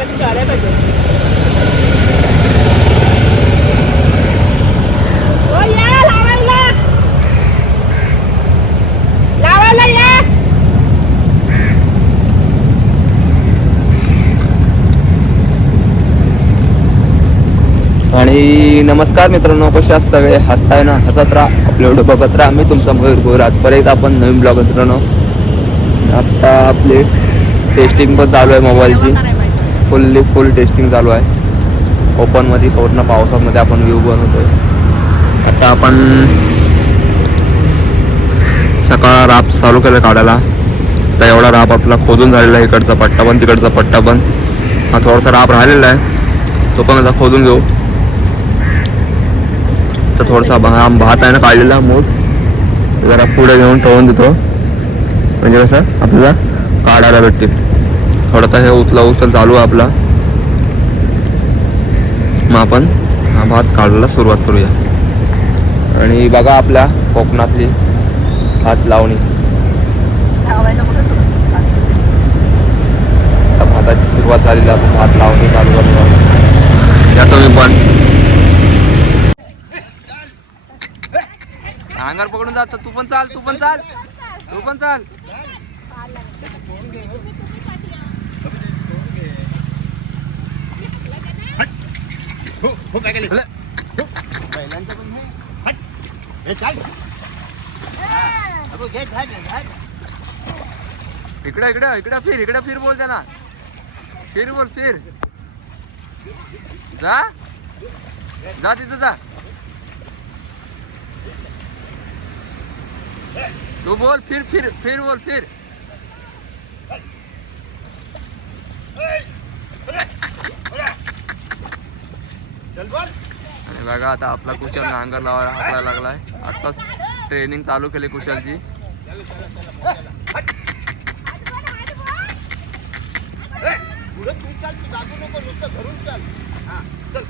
कशी गाड्या पाहिजे. आणि नमस्कार मित्रांनो कसे आहात सगळे. हसताय ना हसत राहा. आपले एवढं बघत राहा. मी तुमचा मयूर गोर. आज परत आपण नवीन ब्लॉग मित्रांनो. आता आपली टेस्टिंग पण चालू आहे मोबाईलची फुल्ली फुल टेस्टिंग चालू आहे. ओपनमध्ये पूर्ण पावसामध्ये आपण व्ह्यू बनवतोय. आता आपण सकाळ राप चालू केलं काढायला. तर एवढा राप आपला खोदून झालेला आहे इकडचा पट्टा पण तिकडचा पट्टा पण हा थोडासा राप राहिलेला आहे. तो पण आता खोदून घेऊ. तर थोडासा भा भात आहे ना काढलेला मूठ जरा पुढे घेऊन ठेवून देतो. म्हणजे कसं आपल्याला काढायला भेटतील. थोडासा हे उचला उचल चालू आपला. मग आपण हा भात काढायला सुरुवात करूया. आणि बघा आपल्या कोकणातली भात लावणी. भाताची सुरुवात झालेली आहे. आपण भात लावणी चालू करतो या तुम्ही पण. अंगार पकडून जात तू पण चाल तू पण चाल. तू पण चाल. इकडे इकडे इकडे फिर इकडे फिर बोल ना फिर बोल फिर. जा. जा तिथं जा. तू बोल फिर फिर फिर बोल फिर. आणि बघा आता आपला कुशल नांगर लावायला हाकलायला लागलाय आताच ट्रेनिंग चालू केली कुशलची तू चाल तू जागू नको नुसतं धरून चाल हा चल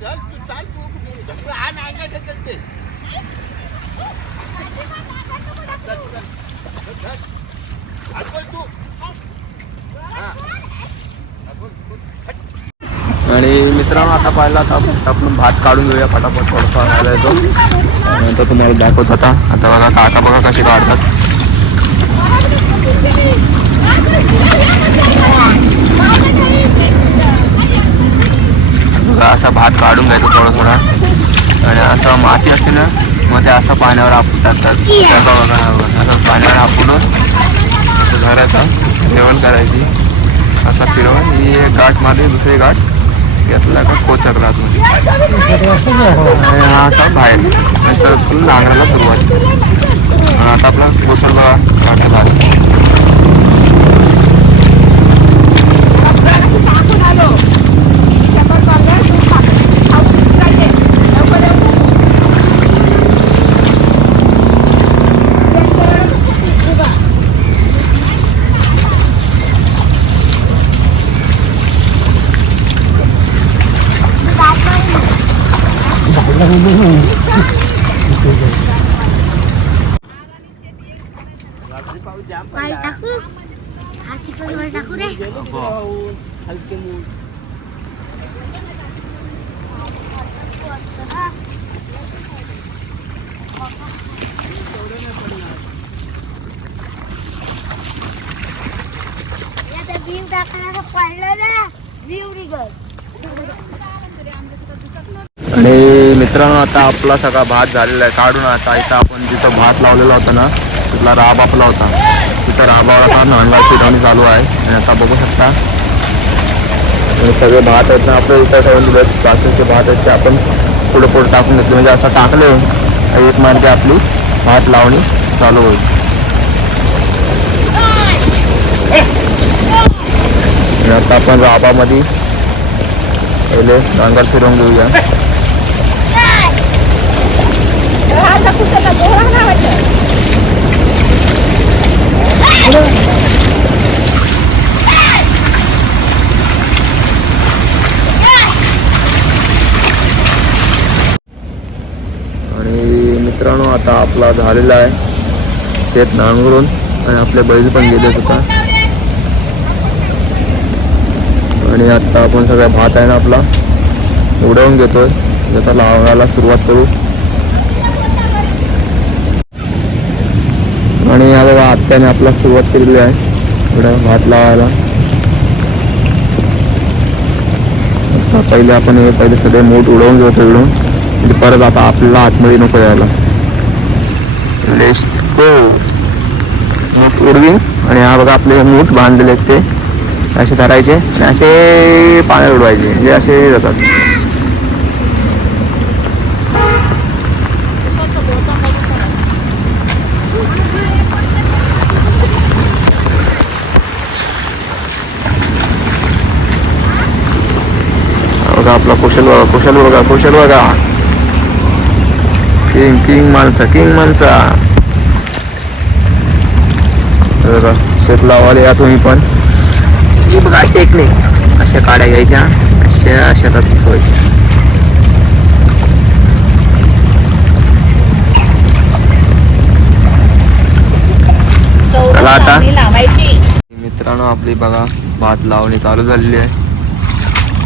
चल तू चाल तू ढकल हा नांगा ढकलते चल, चल. चल, चल. ढकल तू हा. ढकल, ढकल. आणि मित्रांनो आता पाहिलं आता आपण भात काढून घेऊया फटाफट थोडासा राहिला येतो नंतर तुम्हाला दाखवत आता. आता बघा काका बघा कसे काढतात. असा भात काढून घ्यायचा थोडा थोडा आणि असं माती असते ना मग ते असं पाण्यावर आपण टाकतात असं पाण्यावर आपण असं धरायचा जेवण करायची. असा फिरवून ही एक गाठ मारली दुसरी गाठ. घेतला का कोचक राहत हा असा बाहेर. नंतर आपण नांगराला सुरुवात. आता आपला कोसळ बघा काढण्यात आला टाकून आलो शंभर मारलं तू खाऊन राहिले लवकर येऊ पाऊस जाम पाल पडला. टाकू हलके आता टाकण्याचं पडलं ना निघत आणि मित्रांनो आता आपला सगळा भात झालेला आहे. काढून आता इथं आपण जिथं भात लावलेला होता ना तिथला राब आपला होता. तिथं राबावर आता नांगा फिरवणी चालू आहे. आणि आता बघू शकता. सगळे भात आहेत ना आपल्या इथं ठेवून दिले बाकीचे भात आहेत ते आपण पुढे पुढे टाकून घेतले म्हणजे असं टाकले एक मार्गे आपली भात लावणी चालू होईल. आता आपण राबामध्ये पहिले नांगर फिरवून घेऊया. राहायला कुठं दोरा ना वाटत. आणि मित्रांनो आता आपला झालेला आहे. शेत नांगरून आणि आपले बैल पण गेले होता आणि आता आपण सगळा भात आहे ना आपला उडवून घेतोय. आता लावायला सुरुवात करू. आणि हा बघा आत्याने आपला सुरुवात केलेली आहे. इकडं भात लावायला. आता पहिले आपण हे पहिले सगळे मूठ उडवून घेऊ इकडून म्हणजे परत आता आपल्याला आतमध्ये नको यायला. लेस गो मूठ उडवी. आणि हा बघा आपले मूठ बांधलेले आहेत ते. असे धरायचे आणि असे पाण्यात उडवायचे. म्हणजे असे जातात. बघा आपला कुशल बघा कुशल बघा कुशल बघा. किंग किंग माणसा किंग माणसा. बघा शेत लावायला या तुम्ही पण. ही बघा टेक्निक अशा काड्या घ्यायच्या अशा शेतात लावायची. मित्रांनो आपली बघा भात लावणी चालू झालेली आहे.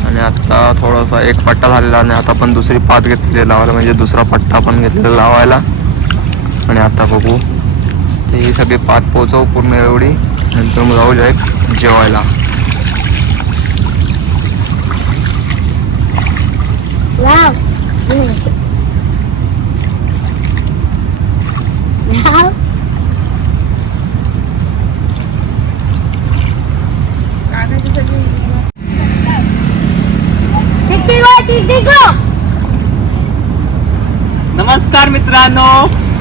आणि आता थोडासा एक पट्टा झालेला आणि आता पण दुसरी पात घेतलेली लावायला म्हणजे दुसरा पट्टा पण घेतलेला लावायला. आणि आता बघू ते ही सगळी पात पोचवू पूर्ण एवढी. नंतर मग जाऊ जाईल जेवायला. Wow वाव टिटी गो टिटी गो नमस्कार मित्रांनो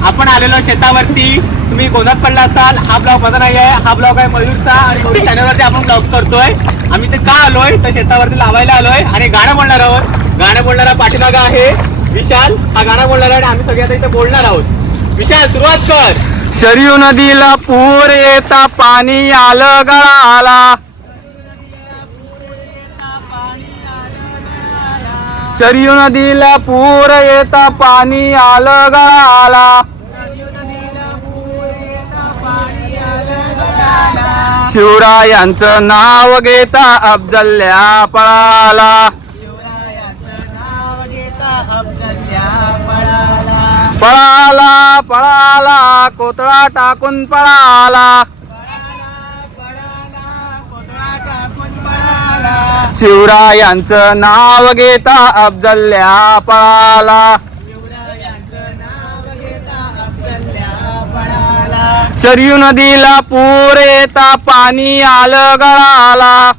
आपण आलेलो शेतावरती. तुम्ही कोणात पडला असाल. हा ब्लॉग माझा नाही आहे. हा ब्लॉग आहे मयूरचा आणि मयूर चॅनलवरती आपण ब्लॉग करतोय. आम्ही ते का आलोय? तर शेतावरती लावायला आलोय. आणि गाणं बोलणार आहोत. गाणं बोलणारा पाठीमागा आहे विशाल. हा गाणं बोलणार आहे आणि आम्ही सगळ्या इथे बोलणार आहोत. विशाल सुरुवात कर. शरीयू नदीला पूर येता पाणी आलं गळा आला. सरयू नदीला पूर येता पाणी आलं गळाला शिवरायांचं नाव घेता अफजल्या पळाला. पळाला पळाला कोतळा टाकून पळाला. शिवरायांचं नाव घेता अफजल्या पळाला. सरयू नदीला पूर येता पाणी आलं गळाला.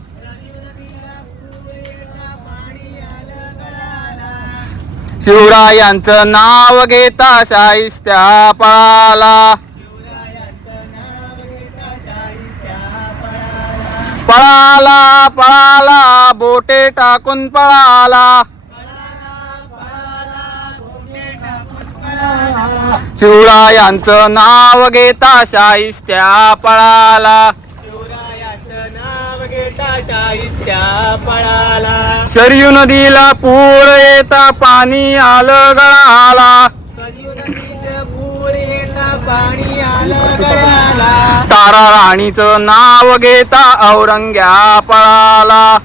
शिवरायांचं नाव घेता शाहिस्त्या पळाला. पळाला पळाला बोटे टाकून पळाला. शिवरायांचं नाव घेता शाहिस्त्या पळाला. सरयू नदीला पूर येता पाणी आलं गळाला. तारा राणीचं नाव घेता औरंग्या पळाला.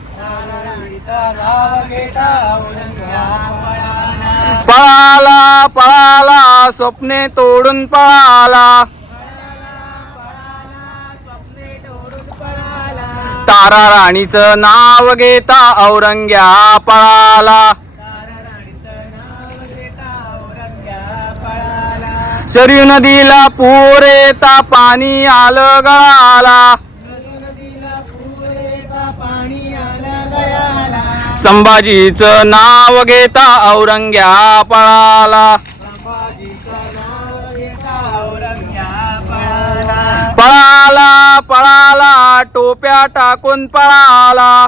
पळाला पळाला स्वप्ने तोडून पळाला. तारा राणीचं नाव घेता औरंग्या पळाला. शरयू नदीला पूर येता पाणी आलं गळाला. संभाजीच नाव घेता औरंग्या पळाला पळाला पळाला टोप्या टाकून पळाला.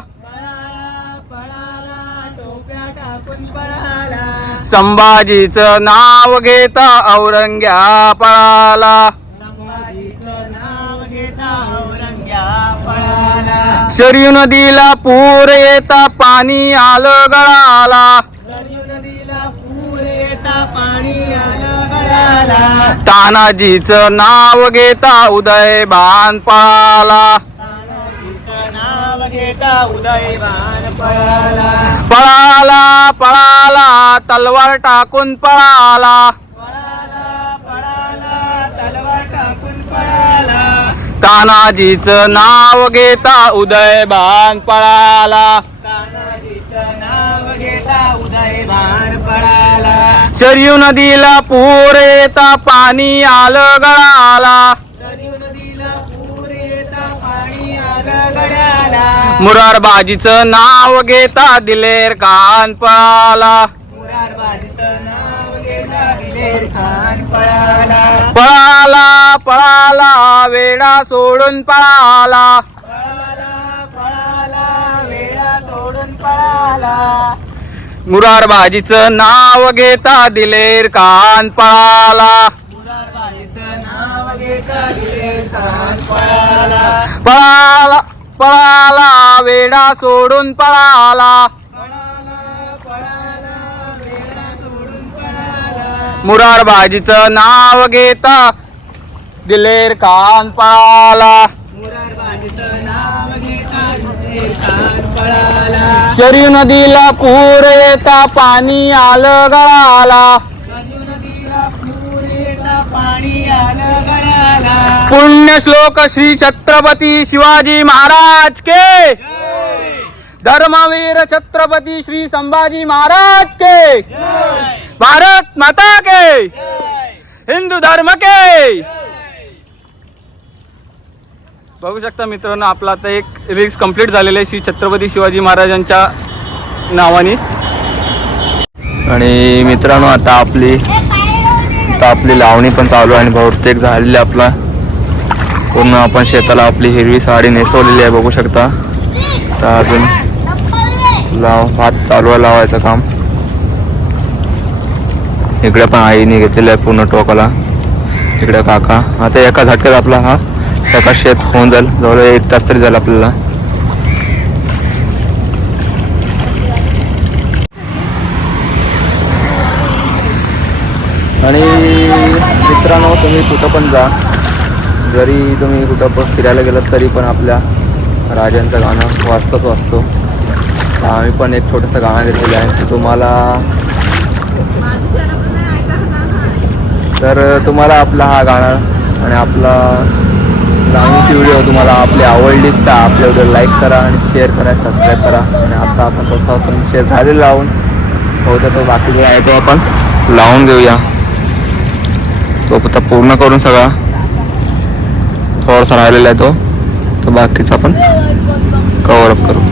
संभाजीचं नाव घेता औरंग्या पळाला शरयू नदीला पूर येता पाणी आलं गळाला. तानाजीचं नाव घेता उदय बाण पळाला घेता उदयवान पळाला. पळाला पळाला तलवार टाकून पळाला. पळाला पळाला तलवार टाकून पळाला. तानाजीचं नाव घेता उदय बाण पळाला. तानाजीचं नाव घेता उदयवान पळाला. शरयू नदीला पूर येता पाणी आलं गळाला. मुरारबाजीचं नाव घेता दिलेर कान पळाला. पळाला पळाला वेडा सोडून पळाला. मुरार पळाला मुरारबाजीचं नाव घेता दिलेर कान पळाला. पळाला. पळाला वेडा सोडून पळाला. मुरार पळाला नाव घेता दिलेर कान पळाला. मुरारबाजीचं नाव घेता दिलेर खान पळाला शरी नदीला पूर येता पाणी आलं गळाला. पुण्य श्लोक पुण्यश्लोक श्री छत्रपती शिवाजी महाराज के। धर्मवीर छत्रपती श्री संभाजी महाराज के। भारत माता के। हिंदू धर्म के। बघू शकता मित्रांनो आपला आता एक रिक्स कंप्लीट झालेलं आहे श्री छत्रपती शिवाजी महाराजांच्या नावाने. आणि मित्रांनो आता आपली आता आपली लावणी पण चालू आहे आणि बहुतेक झालेली आहे आपला पूर्ण आपण शेताला आपली हिरवी साडी नेसवलेली आहे बघू शकता. तर अजून लाव भात चालू आहे लावायचं काम. इकडे पण आईने घेतलेलं आहे पूर्ण टोकाला. इकडे काका. आता एका झटक्यात आपला हा एका शेत होऊन जाईल. जवळ एक तास तरी जाईल आपल्याला. आणि मित्रांनो तुम्ही कुठं पण जा. जरी तुम्ही कुठं पण फिरायला गेलात तरी पण आपल्या राजांचं गाणं वाचतच वाचतो. आम्ही पण एक छोटंसं गाणं घेतलेलं आहे. तुम्हाला तर तुम्हाला आपला हा गाणं आणि आपला लावणीची व्हिडिओ तुम्हाला आपली आवडलीच तर आपल्या व्हिडिओ लाईक करा आणि शेअर करा सबस्क्राईब करा. आणि आता आपण थोडासा आपण शेअर झालेला लावून होतं तो बाकी जो आहे तो आपण लावून घेऊया. तो आता पूर्ण करून सगळा थोडासा राहिलेला आहे तो. तर बाकीचा आपण कवर अप करू.